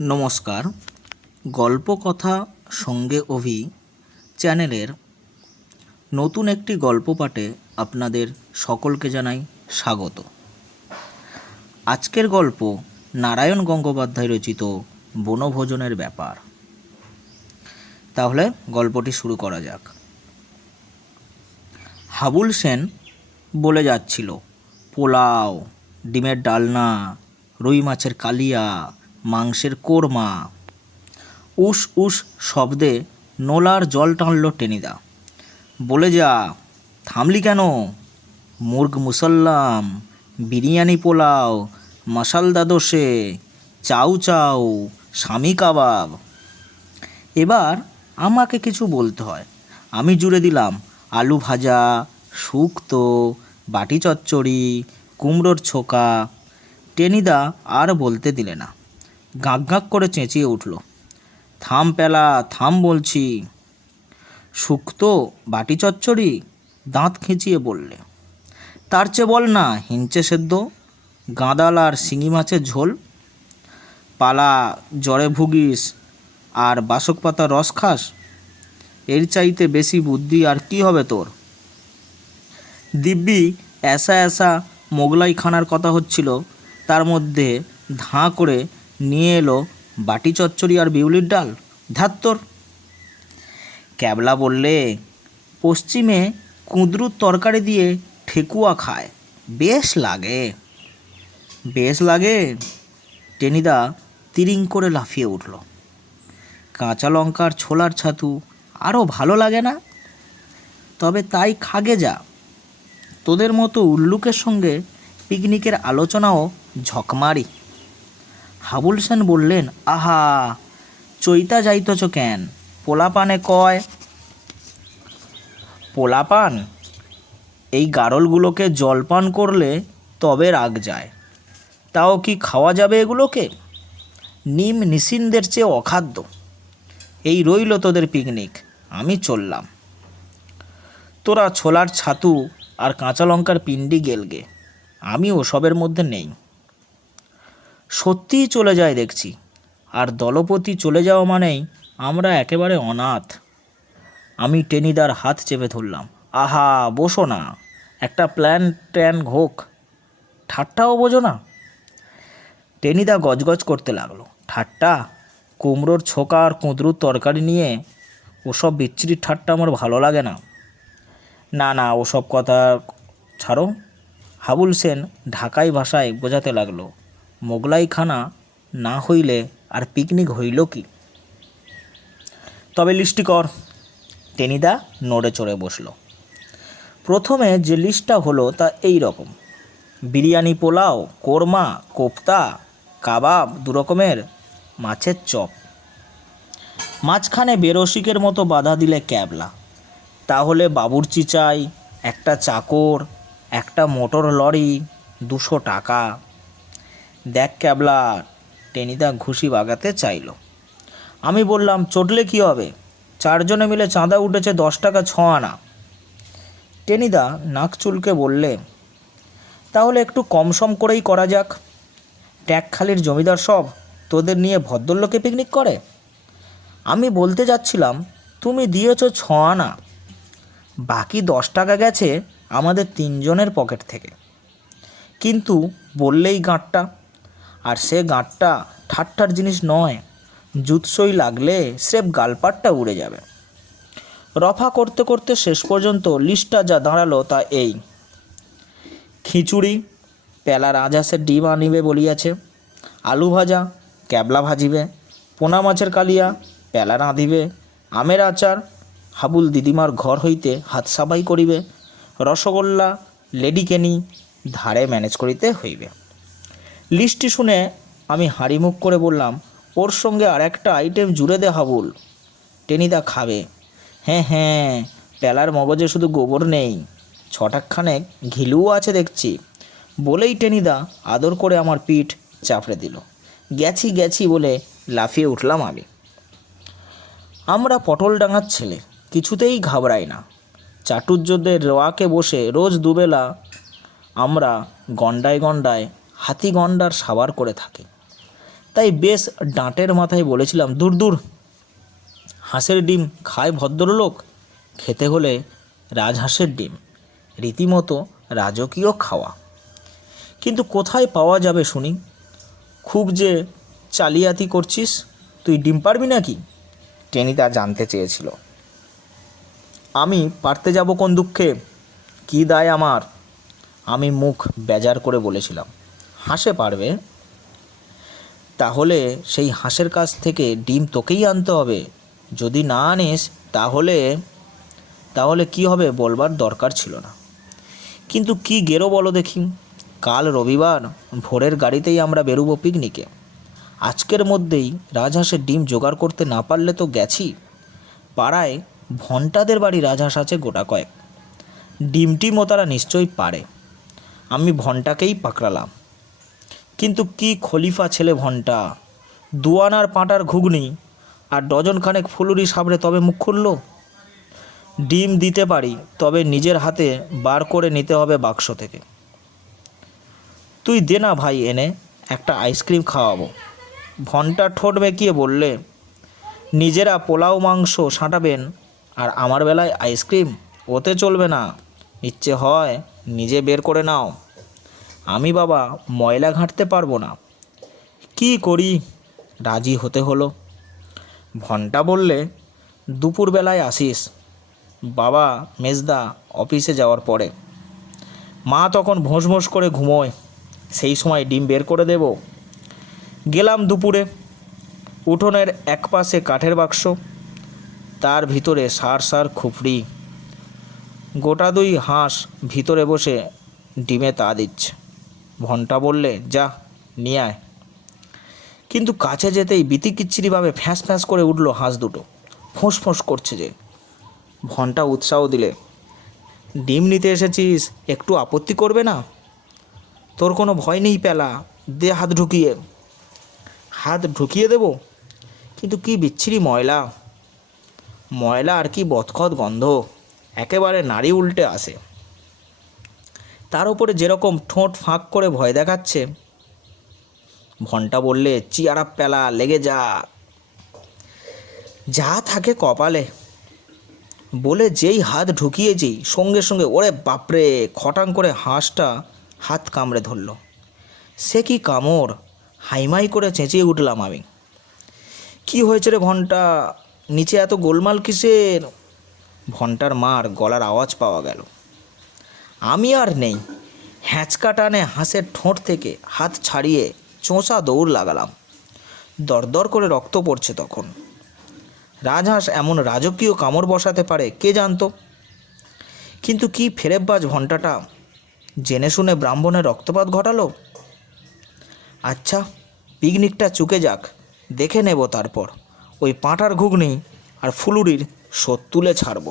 নমস্কার। গল্প কথা সঙ্গে অভি চ্যানেলের নতুন একটি গল্প পাঠে আপনাদের সকলকে জানাই স্বাগত। আজকের গল্প নারায়ণ গঙ্গোপাধ্যায় রচিত বনভোজনের ব্যাপার। তাহলে গল্পটি শুরু করা যাক। হাবুল সেন বলে যাচ্ছিল, পোলাও, ডিমের ডালনা, রুই মাছের কালিয়া, মাংসের কোরমা। উস উস শব্দে নোলার জল টানল টেনিদা। বলে যা, থামলি কেন? মুর্গ মুসল্লাম, বিরিয়ানি পোলাও, মশালদা দোসে, চাউ চাউ, স্বামী কাবাব। এবার আমাকে কিছু বলতে হয়। আমি জুড়ে দিলাম আলু ভাজা, শুক্তো, বাটি চচ্চড়ি, কুমড়োর ছোকা। টেনিদা আর বলতে দিলে না, গাঁক গাঁক করে চেঁচিয়ে উঠল, থাম পেলা, থাম বলছি। শুক্তো, বাটি চচ্চড়ি? দাঁত খিঁচিয়ে বললে। তার চেয়ে বল না হিঞ্চে সেদ্ধ, গাঁদাল আর শিঙি মাছের ঝোল। পালা, জ্বরে ভুগিস আর বাসক পাতার রস খাস? এর চাইতে বেশি বুদ্ধি আর কি হবে তোর? দিব্যি এসা এসা মোগলাই খানার কথা হচ্ছিল, তার মধ্যে ধাঁ করে নিয়ে এলো বাটি চচ্চড়ি আর বিউলির ডাল। ধ্যাত তোর! ক্যাবলা বললে, পশ্চিমে কুঁদরুর তরকারি দিয়ে ঠেকুয়া খায়, বেশ লাগে। বেশ লাগে? টেনিদা তিরিং করে লাফিয়ে উঠল। কাঁচা লঙ্কার ছোলার ছাতু আরও ভালো লাগে না? তবে তাই খাগে যা। তোদের মতো উল্লুকের সঙ্গে পিকনিকের আলোচনাও ঝকমারি। হাবুল সেন বললেন, আহা, চইতা যাইতছ কেন? পোলাপানে কয়। পোলাপান? এই গারলগুলোকে জলপান করলে তবে রাগ যায়। তাও কি খাওয়া যাবে এগুলোকে? নিম নিসিনদের চেয়ে অখাদ্য। এই রইল তোদের পিকনিক, আমি চললাম। তোরা ছোলার ছাতু আর কাঁচা লঙ্কার পিণ্ডি গেলগে, আমি ওসবের মধ্যে নেই। সত্যিই চলে যায় দেখছি। আর দলপতি চলে যাওয়া মানেই আমরা একেবারে অনাথ। আমি টেনিদার হাত চেপে ধরলাম। আহা, বসো না, একটা প্ল্যান ট্যান হোক। ঠাট্টাও বোঝো না? টেনিদা গজগজ করতে লাগলো। ঠাট্টা? কুমড়োর ছোকা আর কুঁদরুর তরকারি নিয়ে ওসব বিচ্ছিরি ঠাট্টা আমার ভালো লাগে না। না না, ওসব কথা ছাড়ো। হাবুল সেন ঢাকাই ভাষায় বোঝাতে লাগলো, মোগলাই খানা না হইলে আর পিকনিক হইল কি? তবে লিস্টি কর। টেনিদা নড়ে চড়ে বসল। প্রথমে যে লিস্টটা হলো তা এই রকম: বিরিয়ানি পোলাও, কোরমা, কোপ্তা, কাবাব, 2 রকমের মাছের চপ। মাঝখানে বেরসিকের মতো বাধা দিলে ক্যাবলা, তাহলে বাবুর্চি চাই, একটা চাকর, একটা মোটর লরি, 200 টাকা। দেখ ক্যাবলা, টেনিদা ঘুষি বাগাতে চাইল। আমি বললাম, চটলে কি হবে? 4 জনে মিলে চাঁদা উঠেছে 10 টাকা 6 আনা। টেনিদা নাক চুলকে বললে, তাহলে একটু কমসম করেই করা যাক। ট্যাঁকখালির জমিদার সব তোদের নিয়ে ভদ্রলোকে পিকনিক করে? আমি বলতে যাচ্ছিলাম, তুমি দিয়েছ 6 আনা, বাকি 10 টাকা গেছে আমাদের 3 জনের পকেট থেকে। কিন্তু বললেই গাঁটটা, আর সে গাঁটটা ঠাট্টার জিনিস নয়। জুৎসই লাগলে স্রেফ গালপাটটা উড়ে যাবে। রফা করতে করতে শেষ পর্যন্ত লিস্টটা যা দাঁড়ালো তা এই: খিচুড়ি, পেলা রাজহাঁসের ডিম আনিবে বলিয়াছে। আলু ভাজা, ক্যাবলা ভাজিবে। পোনা মাছের কালিয়া, পেলা রাঁধিবে। আমের আচার, হাবুল দিদিমার ঘর হইতে হাত সাবাই করিবে। রসগোল্লা লেডিকেনি ধারে ম্যানেজ করিতে হইবে। লিস্টটি শুনে আমি হাঁড়িমুখ করে বললাম, ওর সঙ্গে আর একটা আইটেম জুড়ে দে হাবুল, টেনিদা খাবে। হ্যাঁ হ্যাঁ, পেলার মগজে শুধু গোবর নেই, 6 খানেক ঘিলুও আছে দেখছি। বলেই টেনিদা আদর করে আমার পিঠ চাপড়ে দিল। গেছি গেছি বলে লাফিয়ে উঠলাম আমি। আমরা পটলডাঙার ছেলে, কিছুতেই ঘাবড়াই না। চাটুর্যদের রোয়াকে বসে রোজ দুবেলা আমরা গন্ডায় গন্ডায় হাতি গন্ডার সাবার করে থাকি। তাই বেশ ডাঁটের মাথায় বলেছিলাম, দূর দূর, হাঁসের ডিম খায় ভদ্রলোক, খেতে হলে রাজহাঁসের ডিম, রীতিমতো রাজকীয় খাওয়া। কিন্তু কোথায় পাওয়া যাবে শুনি? খুব যে চালিয়াতি করছিস, তুই ডিম পারবি নাকি? টেনিদা জানতে চেয়েছিল। আমি পারতে যাব কোন দুঃখে? কী দায় আমার? আমি মুখ বেজার করে বলেছিলাম, হাঁসে পারবে। তাহলে সেই হাঁসের কাছ থেকে ডিম তোকেই আনতে হবে। যদি না আনিস তাহলে কি হবে বলবার দরকার ছিল না। কিন্তু কি গেরো বলো দেখি? কাল রবিবার, ভোরের গাড়িতেই আমরা বেরোবো পিকনিকে। আজকের মধ্যেই রাজহাঁসের ডিম জোগাড় করতে না পারলে তো গেছি। পাড়ায় ভন্টাদের বাড়ি রাজহাঁস আছে গোটা কয়েক, ডিমটিমও তারা নিশ্চয়ই পারে। আমি ভন্টাকেই পাকড়ালাম। কিন্তু কি খলিফা ছেলে ভন্টা! 2 আনার পাঁটার ঘুগনি আর ডজনখানেক ফুলুরি সাবড়ে তবে মুখ খুলল। ডিম দিতে পারি, তবে নিজের হাতে বার করে নিতে হবে বাক্স থেকে। তুই দে না ভাই এনে, একটা আইসক্রিম খাওয়াবো। ভন্টা ঠোঁট বেঁকিয়ে বললে, নিজেরা পোলাও মাংস সাঁটাবেন আর আমার বেলায় আইসক্রিম? ওতে চলবে না। ইচ্ছে হয় নিজে বের করে নাও। আমি বাবা ময়লা ঘাঁটতে পারবো না। কি করি? রাজি হতে হলো। ভন্টা বললে, দুপুরবেলায় আসিস, বাবা মেজদা অফিসে যাওয়ার পরে। মা তখন ভোঁস ভোঁস করে ঘুমোয়, সেই সময় ডিম বের করে দেব। গেলাম দুপুরে। উঠোনের একপাশে কাঠের বাক্স, তার ভিতরে সার সার খুপড়ি। গোটা 2 হাঁস ভিতরে বসে ডিমে তা দিচ্ছে। ভন্টা বললে, যা নিয়ে আয়। কিন্তু কাছে যেতেই বিতিকিচ্ছিরিভাবে ফ্যাঁস ফ্যাঁস করে উঠল হাঁস দুটো। ফোঁস ফোঁস করছে যে। ভন্টা উৎসাহ দিলে, ডিম নিতে এসেছিস, একটু আপত্তি করবে না? তোর কোনো ভয় নেই প্যালা, দে হাত ঢুকিয়ে। হাত ঢুকিয়ে দেব? কিন্তু কি বিচ্ছিরি ময়লা! ময়লা আর কি বদখত গন্ধ, একেবারে নাড়ি উল্টে আসে। তার উপরে যেরকম ঠোঁট ফাঁক করে ভয় দেখাচ্ছে। ভন্টা বললে, চিয়ারা প্যালা, লেগে যা, যা থাকে কপালে। বলে যেই হাত ঢুকিয়েছি, সঙ্গে সঙ্গে ওরে বাপরে, খটাং করে হাঁসটা হাত কামড়ে ধরল। সে কি কামড়! হাইমাই করে চেঁচিয়ে উঠলাম আমি। কি হয়েছে রে ভন্টা, নিচে এত গোলমাল কিসের? ভন্টার মার গলার আওয়াজ পাওয়া গেল। আমি আর নেই, হ্যাঁচকা টানে হাঁসের ঠোঁট থেকে হাত ছাড়িয়ে চোঁচা দৌড় লাগালাম। দরদর করে রক্ত পড়ছে তখন। রাজহাঁস এমন রাজকীয় কামড় বসাতে পারে কে জানতো? কিন্তু কি ফেরেববাজ ভন্টাটা, জেনে শুনে ব্রাহ্মণের রক্তপাত ঘটালো। আচ্ছা, পিকনিকটা চুকে যাক, দেখে নেব তারপর ওই পাঁটার ঘুগনি আর ফুলুরির শোধ তুলে ছাড়ব।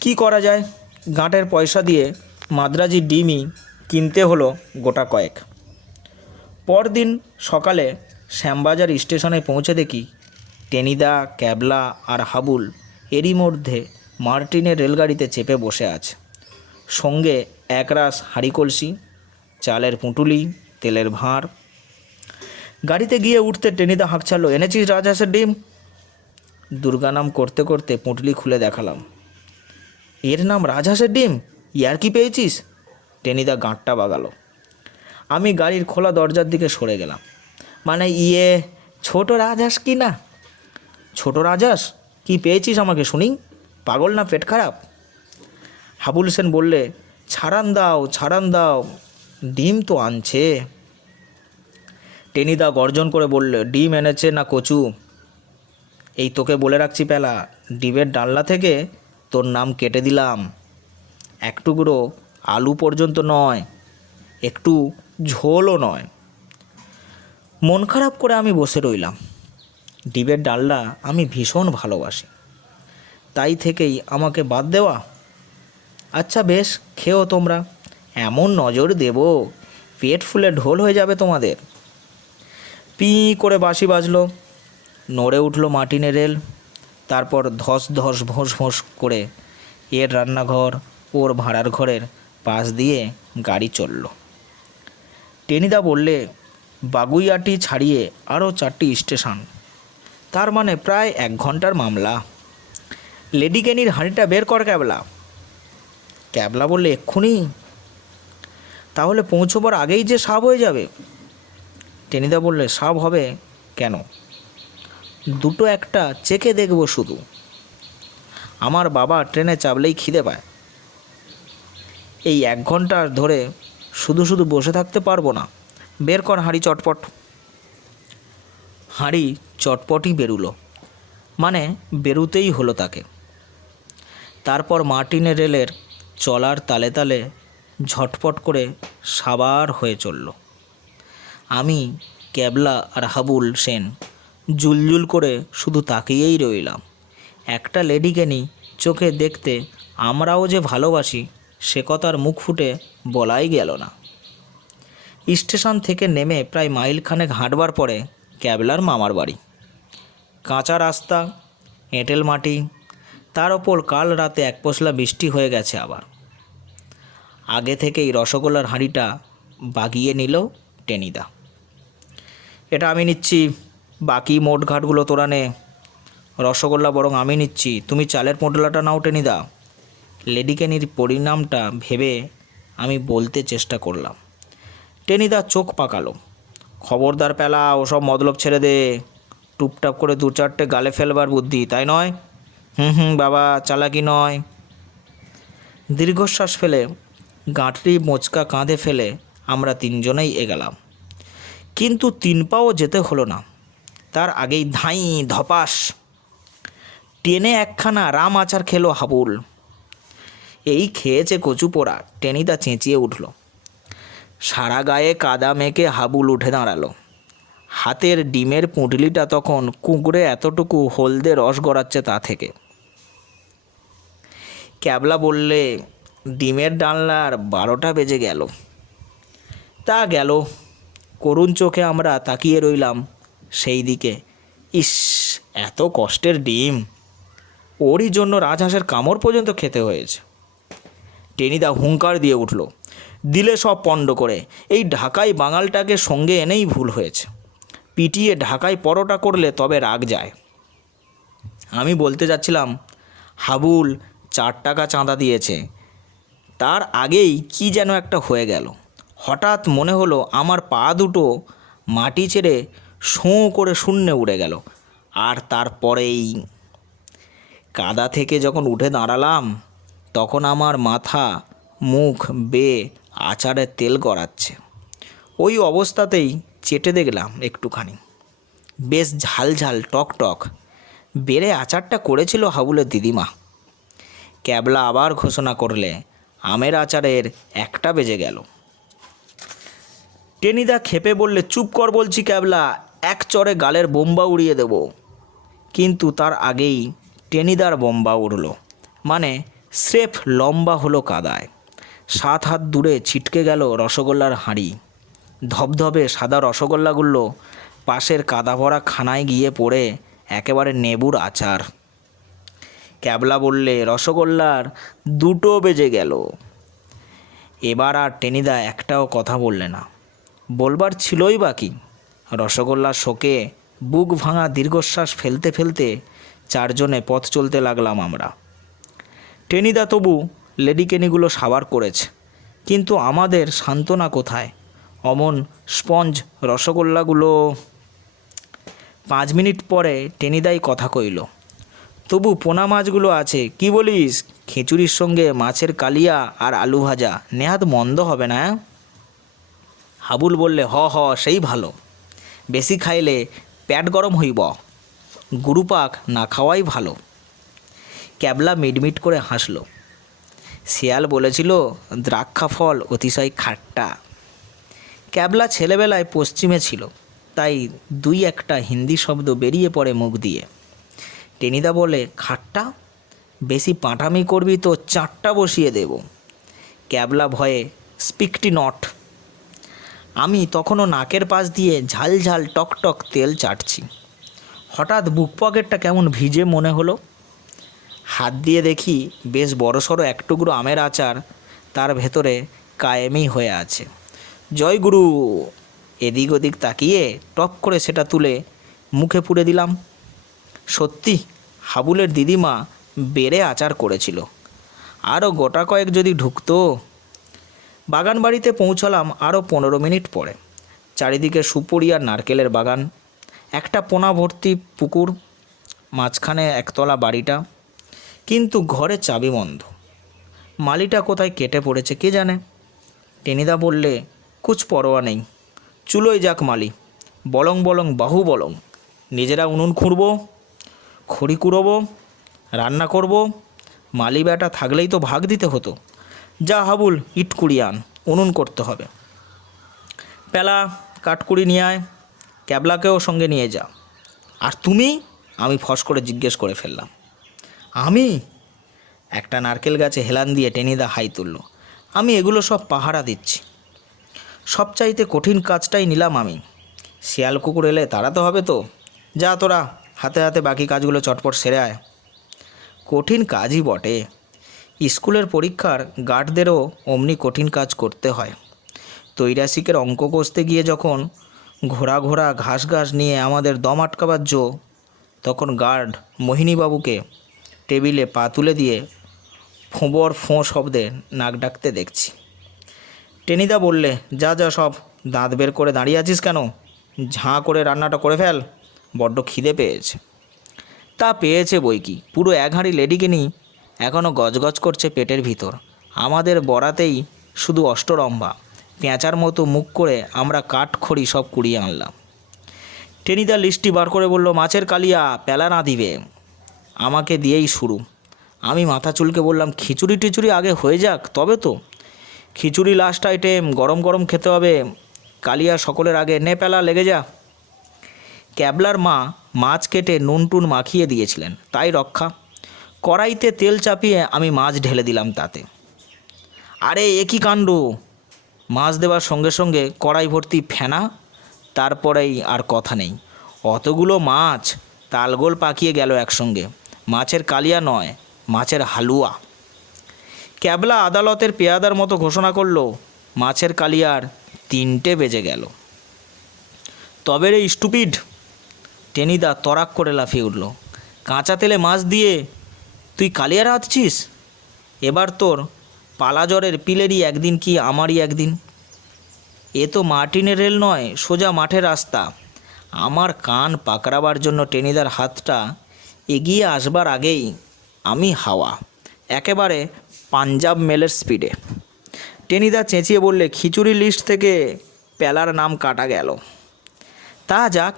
কি করা যায়? গাঁটের পয়সা দিয়ে মাদ্রাজি ডিমই কিনতে হলো গোটা কয়েক। পরদিন সকালে শ্যামবাজার স্টেশনে পৌঁছে দেখি টেনিদা, ক্যাবলা আর হাবুল এরই মধ্যে মার্টিনের রেলগাড়িতে চেপে বসে আছে। সঙ্গে একরাশ হাঁড়ি কলসি, চালের পুঁটুলি, তেলের ভাঁড়। গাড়িতে গিয়ে উঠতে টেনিদা হাঁক ছাড়ল, এনেছিস রাজহাঁসের ডিম? দুর্গানাম করতে করতে পুঁটুলি খুলে দেখালাম। এর নাম রাজহাঁসের ডিম? ইয়ার কি পেয়েছিস? টেনিদা গাঁটটা বাগালো। আমি গাড়ির খোলা দরজার দিকে সরে গেলাম। মানে ছোট রাজহাঁস কি না? ছোট রাজহাঁস কি পেয়েছিস আমাকে শুনি? পাগল না পেট খারাপ? হাবুল সেন বললে, ছাড়ান দাও, ডিম তো আনছে। টেনিদা গর্জন করে বললে, ডিম এনেছে না কচু? এই তোকে বলে রাখছি প্যালা, ডিমের ডালনা থেকে তোর নাম কেটে দিলাম। এক টুকরো আলু পর্যন্ত নয়, একটু ঝোলও নয়। মন খারাপ করে আমি বসে রইলাম। ডিমের ডালনা আমি ভীষণ ভালোবাসি, তাই থেকেই আমাকে বাদ দেওয়া। আচ্ছা বেশ, খেও তোমরা, এমন নজর দেব পেট ফুলে ঢোল হয়ে যাবে তোমাদের। পি করে বাঁশি বাজলো, নড়ে উঠল মার্টিনের রেল। তারপর ধস ধস ভোঁস ভোঁস করে এর রান্নাঘর, ওর ভাড়ার ঘরের পাশ দিয়ে গাড়ি চলল। টেনিদা বললে, বাগুইয়াটি ছাড়িয়ে আরও 4টি স্টেশন, তার মানে প্রায় 1 ঘন্টার মামলা। লেডিকেনির হাঁড়িটা বের কর ক্যাবলা। ক্যাবলা বললে, এক্ষুনি? তাহলে পৌঁছবার আগেই যে সাব হয়ে যাবে। টেনিদা বললে, সাব হবে কেন? দুটো একটা চেকে দেখব শুধু। আমার বাবা ট্রেনে চাপলেই খিদে পায়। এই 1 ঘন্টা ধরে শুধু শুধু বসে থাকতে পারবো না। বের কর হাঁড়ি চটপট। হাঁড়ি চটপটই বেরুলো, মানে বেরুতেই হলো তাকে। তারপর মার্টিনের রেলের চলার তালে তালে ঝটপট করে সাবার হয়ে চলল। আমি, ক্যাবলা আর হাবুল সেন জুলজুল করে শুধু তাকিয়েই রইলাম। একটা লেডিকেনি চোখে দেখতে আমরাও যে ভালোবাসি সে কথার মুখ ফুটে বলাই গেল না। স্টেশন থেকে নেমে প্রায় মাইলখানেক হাঁটবার পরে ক্যাবলার মামার বাড়ি। কাঁচা রাস্তা, এঁটেল মাটি, তার ওপর কাল রাতে 1 পশলা বৃষ্টি হয়ে গেছে আবার। আগে থেকেই রসগোল্লার হাঁড়িটা বাগিয়ে নিল টেনিদা। এটা আমি নিচ্ছি, বাকি মোট ঘাটগুলো তোরা নে। রসগোল্লা বরং আমি নিচ্ছি, তুমি চালের পোঁটলাটা নাও টেনিদা। লেডিকেনির পরিণামটা ভেবে আমি বলতে চেষ্টা করলাম। টেনিদা চোখ পাকালো। খবরদার পেলা, ওসব মতলব ছেড়ে দে। টুপটাপ করে 2-4টে গালে ফেলবার বুদ্ধি, তাই নয়? বাবা, চালাকি নয়। দীর্ঘশ্বাস ফেলে গাঁটরি মোচকা কাঁধে ফেলে আমরা 3জনেই এগেলাম। কিন্তু 3 পাও যেতে হলো না, তার আগেই ধাঁই ধপাস টেনে একখানা রাম আচার খেলো হাবুল। এই খেয়েছে কচু পোড়া, টেনিদা চেঁচিয়ে উঠল। সারা গায়ে কাদা মেখে হাবুল উঠে দাঁড়ালো। হাতের ডিমের পুঁটলিটা তখন কুঁকড়ে এতটুকু হলদে রস গড়াচ্ছে তা থেকে। ক্যাবলা বললে, ডিমের ডালনার 12টা বেজে গেল। তা গেল। করুণ চোখে আমরা তাকিয়ে রইলাম সেই দিকে। ইস, এত কষ্টের ডিম! ওরই জন্য রাজহাঁসের কামড় পর্যন্ত খেতে হয়েছে। টেনিদা হুঙ্কার দিয়ে উঠল, দিলে সব পণ্ড করে। এই ঢাকাই বাঙালটাকে সঙ্গে এনেই ভুল হয়েছে। পিটিয়ে ঢাকায় পরোটা করলে তবে রাগ যায়। আমি বলতে যাচ্ছিলাম, হাবুল 4 টাকা চাঁদা দিয়েছে। তার আগেই কি যেন একটা হয়ে গেল। হঠাৎ মনে হলো আমার পা দুটো মাটি ছেড়ে শোঁ করে শূন্যে উড়ে গেল। আর তারপরেই কাদা থেকে যখন উঠে দাঁড়ালাম তখন আমার মাথা মুখ বেয়ে আচারের তেল গড়াচ্ছে। ওই অবস্থাতেই চেটে দেখলাম একটুখানি, বেশ ঝাল ঝাল টক টক বেড়ে আচারটা করেছিল হাবুলের দিদিমা। ক্যাবলা আবার ঘোষণা করলে, আমের আচারের 1টা বেজে গেল। টেনিদা খেপে বললে, চুপ কর বলছি ক্যাবলা, এক চড়ে গালের বোম্বা উড়িয়ে দেব। কিন্তু তার আগেই টেনিদার বোম্বা উড়ল, মানে স্রেফ লম্বা হলো কাদায়। 7 হাত দূরে ছিটকে গেল রসগোল্লার হাঁড়ি। ধবধবে সাদা রসগোল্লাগুলো পাশের কাদা ভরা খানায় গিয়ে পড়ে একেবারে নেবুর আচার। ক্যাবলা বললে, রসগোল্লার 2টো বেজে গেল। এবার আর টেনিদা একটাও কথা বললে না। বলবার ছিলই বাকি। রসগোল্লার শোকে বুক ভাঙা দীর্ঘশ্বাস ফেলতে ফেলতে 4জনে পথ চলতে লাগলাম আমরা। টেনিদা তবু লেডিকেনিগুলো সাবার করেছে, কিন্তু আমাদের সান্ত্বনা কোথায়? অমন স্পঞ্জ রসগোল্লাগুলো। 5 মিনিট পরে টেনিদাই কথা কইল, তবু পোনা মাছগুলো আছে, কি বলিস? খিচুড়ির সঙ্গে মাছের কালিয়া আর আলু ভাজা নেহাত মন্দ হবে না। হাবুল বললে, হ সেই ভালো। বেশি খাইলে পেট গরম হইব। গুরুপাক না খাওয়াই ভালো। ক্যাবলা মিটমিট করে হাসল। শিয়াল বলেছিল দ্রাক্ষা ফল অতিশয় খাট্টা। ক্যাবলা ছেলেবেলায় পশ্চিমে ছিল, তাই 2-1টা হিন্দি শব্দ বেরিয়ে পড়ে মুখ দিয়ে। টেনিদা বলে, খাট্টা? বেশি পাঁটামি করবি তো 4টা বসিয়ে দেব। ক্যাবলা ভয়ে, স্পিকটি নট। আমি তখনও নাকের পাশ দিয়ে ঝাল ঝাল টক টক তেল চাটছি। হঠাৎ বুক পকেটটা কেমন ভিজে মনে হলো। হাত দিয়ে দেখি বেশ বড়সড় 1 টুকরো আমের আচার তার ভেতরে কায়েমি হয়ে আছে। জয় গুরু। এদিক ওদিক তাকিয়ে টপ করে সেটা তুলে মুখে পুরে দিলাম। সত্যি হাবুলের দিদিমা বেড়ে আচার করেছিল, আরও গোটা কয়েক যদি ঢুকতো। বাগান বাড়িতে পৌঁছালাম আরও 15 মিনিট পরে। চারিদিকে সুপুরি আর নারকেলের বাগান, একটা পোনা ভর্তি পুকুর, মাঝখানে একতলা বাড়িটা, কিন্তু ঘরে চাবি বন্ধ। মালিটা কোথায় কেটে পড়েছে কে জানে। টেনিদা বললে, কুছ পরোয়া নেই, চুলোই যাক মালি, বলং বলং বাহু বলং। নিজেরা উনুন খুঁড়ব, খড়ি কুড়োবো, রান্না করব। মালি বেটা থাকলেই তো ভাগ দিতে হতো। যা হাবুল, ইট কুড়িয়ে আন, উনুন করতে হবে। পেলা কাঠকুড়ি নিয়ে আয়, ক্যাবলাকেও সঙ্গে নিয়ে যা। আর তুমি? আমি ফস করে জিজ্ঞেস করে ফেললাম। আমি? একটা নারকেল গাছে হেলান দিয়ে টেনিদা হাই তুলল। আমি এগুলো সব পাহারা দিচ্ছি। সবচাইতে কঠিন কাজটাই নিলাম আমি। শিয়াল কুকুর এলে তাড়াতে হবে তো। যা তোরা হাতে হাতে বাকি কাজগুলো চটপট সেরে আয়। কঠিন কাজই বটে। স্কুলের পরীক্ষার গার্ডদেরও অমনি কঠিন কাজ করতে হয়। তৈরাসিকের অঙ্ক কষতে গিয়ে যখন ঘোড়া ঘোড়া ঘাস ঘাস নিয়ে আমাদের দম আটকাবার জো, তখন গার্ড মোহিনীবাবুকে টেবিলে পা তুলে দিয়ে ফোঁবর ফোঁ শব্দে নাক ডাকতে দেখছি। টেনিদা বললে, যা যা সব, দাঁত বের করে দাঁড়িয়ে আছিস কেন? ঝাঁ করে রান্নাটা করে ফেল, বড্ড খিদে পেয়েছে। তা পেয়েছে বই কি, পুরো 1 হাঁড়ি লেডিকেনি এখনও গজগজ করছে পেটের ভিতর। আমাদের বরাতেই শুধু অষ্টরম্ভা, পেঁচার মতো মুখ করে আমরা কাঠ খড়ি সব কুড়িয়ে আনলাম। টেনিদা লিস্টটি বার করে বলল, মাছের কালিয়া পেলা না দিবে, আমাকে দিয়েই শুরু। আমি মাথা চুলকে বললাম, খিচুড়ি টিচুড়ি আগে হয়ে যাক তবে তো। খিচুড়ি লাস্ট আইটেম, গরম গরম খেতে হবে। কালিয়া সকলের আগে, নে পেলা লেগে যা। ক্যাবলার মা মাছ কেটে নুন টুন মাখিয়ে দিয়েছিলেন, তাই রক্ষা। কড়াইতে তেল চাপিয়ে আমি মাছ ঢেলে দিলাম তাতে। আরে এ কী কাণ্ড! মাছ দেওয়ার সঙ্গে সঙ্গে কড়াই ভর্তি ফেনা, তারপরেই আর কথা নেই। অতগুলো মাছ তালগোল পাকিয়ে গেল একসঙ্গে। মাছের কালিয়া নয়, মাছের হালুয়া। ক্যাবলা আদালতের পেয়াদার মতো ঘোষণা করলো, মাছের কালিয়ার 3টে বেজে গেল। তবে রে স্টুপিড! টেনিদা তরাক করে লাফিয়ে উঠল। কাঁচা তেলে মাছ দিয়ে তুই কালিয়া রাঁধছিস? এবার তোর পালাজরের পিলেরই একদিন কি আমারই একদিন। এ তো মার্টিনের রেল নয়, সোজা মাঠের রাস্তা। আমার কান পাকড়াবার জন্য টেনিদার হাতটা এগিয়ে আসবার আগেই আমি হাওয়া, একেবারে পাঞ্জাব মেলের স্পিডে। টেনিদা চেঁচিয়ে বললে, খিচুড়ি লিস্ট থেকে পেলার নাম কাটা গেল। তা যাক,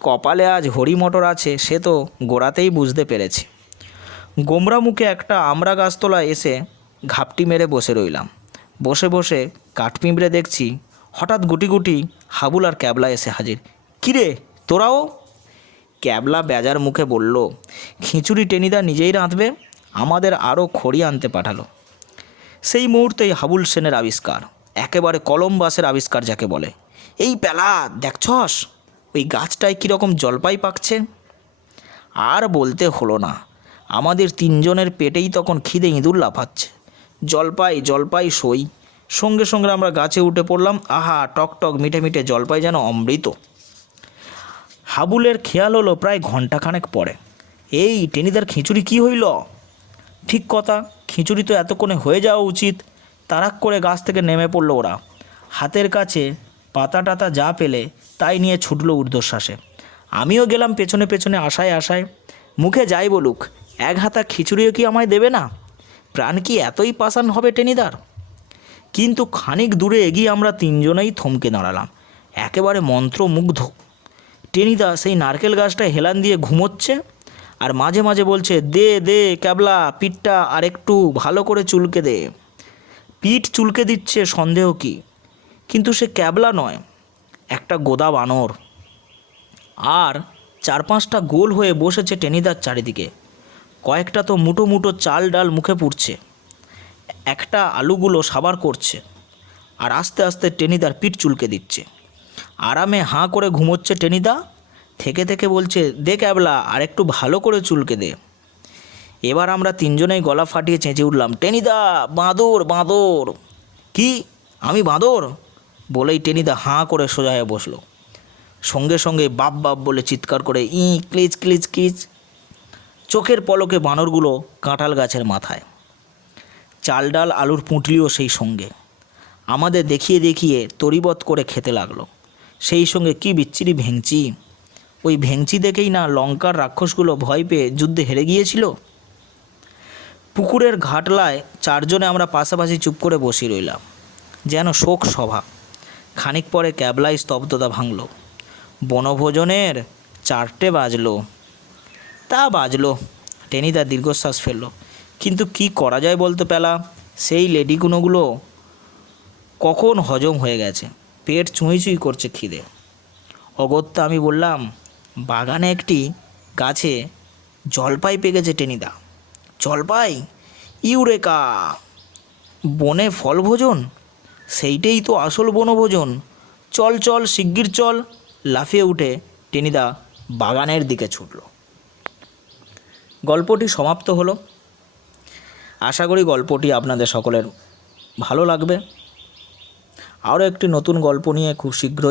কপালে আজ হরি মটর আছে, সে তো গোড়াতেই বুঝতে পেরেছি। গোমরা মুখে একটা আমড়া গাছতলায় এসে ঘাপটি মেরে বসে রইলাম। বসে বসে কাঠপিঁপড়ে দেখছি। হঠাৎ গুটি গুটি হাবুল আর ক্যাবলা এসে হাজির। কিরে তোরাও? ক্যাবলা বেজার মুখে বলল, খিচুড়ি টেনিদা নিজেই রাঁধবে, আমাদের আরও খড়ি আনতে পাঠালো। সেই মুহূর্তেই হাবুল সেনের আবিষ্কার, একেবারে কলম্বাসের আবিষ্কার যাকে বলে। এই পেলা দেখছস, ওই গাছটায় কীরকম জলপাই পাকছে। আর বলতে হলো না, আমাদের 3 জনের পেটেই তখন খিদে ইঁদুর লাফাচ্ছে। জলপাই জলপাই সই। সঙ্গে সঙ্গে আমরা গাছে উঠে পড়লাম। আহা, টক টক মিঠে মিঠে জলপাই যেন অমৃত। হাবুলের খেয়াল হলো প্রায় ঘণ্টাখানেক পরে, এই টেনিদার খিচুড়ি কি হইল? ঠিক কথা, খিচুড়ি তো এতক্ষণে হয়ে যাওয়া উচিত। তারাক করে গাছ থেকে নেমে পড়লো ওরা। হাতের কাছে পাতা টাতা যা পেলে তাই নিয়ে ছুটল ঊর্ধ্বশ্বাসে। আমিও গেলাম পেছনে পেছনে, আশায় আশায়। মুখে যাই বলুক, 1 হাতা খিচুড়িও কি আমায় দেবে না? প্রাণ কি এতই পাষাণ হবে টেনিদার? কিন্তু খানিক দূরে এগিয়ে আমরা 3 জনেই থমকে দাঁড়ালাম, একেবারে মন্ত্রমুগ্ধ। টেনিদা সেই নারকেল গাছটায় হেলান দিয়ে ঘুমোচ্ছে আর মাঝে মাঝে বলছে, দে দে ক্যাবলা, পিঠটা আর একটু ভালো করে চুলকে দে। পিঠ চুলকে দিচ্ছে সন্দেহ কি, কিন্তু সে ক্যাবলা নয়, একটা গোদা বানর। আর 4-5টা গোল হয়ে বসেছে টেনিদার চারিদিকে। কয়েকটা তো মুটো মুটো চাল ডাল মুখে পুড়ছে, একটা আলুগুলো সাবার করছে, আর আস্তে আস্তে টেনিদার পিঠ চুলকে দিচ্ছে। আরামে হাঁ করে ঘুমোচ্ছে টেনিদা, থেকে থেকে বলছে, দে ক্যাবলা আর একটু ভালো করে চুলকে দে। এবার আমরা 3 জনেই গলা ফাটিয়ে চেঁচে উঠলাম, টেনিদা বাঁদর বাঁদর। কি? আমি বাঁদর? বলেই টেনিদা হাঁ করে সোজা হয়ে বসলো। সঙ্গে সঙ্গে বাপ বাপ বলে চিৎকার করে ক্লিচ ক্লিচ ক্লিচ। চোখের পলকে বানরগুলো কাঁঠাল গাছের মাথায়। চাল ডাল আলুর পুঁটলিও সেই সঙ্গে। আমাদের দেখিয়ে দেখিয়ে তরিবত করে খেতে লাগলো। সেই সঙ্গে কি বিচ্ছিরি ভেংচি। ওই ভেংচি দেখেই না লঙ্কার রাক্ষসগুলো ভয় পেয়ে যুদ্ধে হেরে গিয়েছিল। পুকুরের ঘাটলায় চারজনে আমরা পাশাপাশি চুপ করে বসে রইলাম, যেন শোক সভা। খানিক পরে ক্যাবলায় স্তব্ধতা ভাঙল। বনভোজনের 4টে বাজলো। তা বাজলো, টেনিদা দীর্ঘশ্বাস ফেলল। কিন্তু কি করা যায় বলতো পেলা, সেই লেডিকুনোগুলো কখন হজম হয়ে গেছে, পেট চুঁই চুঁই করছে খিদে। অগত্যা আমি বললাম, বাগানে একটি গাছে জলপাই পেকেছে টেনিদা। জলপাই? ইউরেকা! বনে ফলভোজন? সেইটাই তো আসল বনভোজন। চল চল শিগগির চল। লাফিয়ে উঠে টেনিদা বাগানের দিকে ছুটল। গল্পটি সমাপ্ত হলো। আশা করি গল্পটি আপনাদের সকলের ভালো লাগবে। আরও একটি নতুন গল্প নিয়ে খুব শীঘ্রই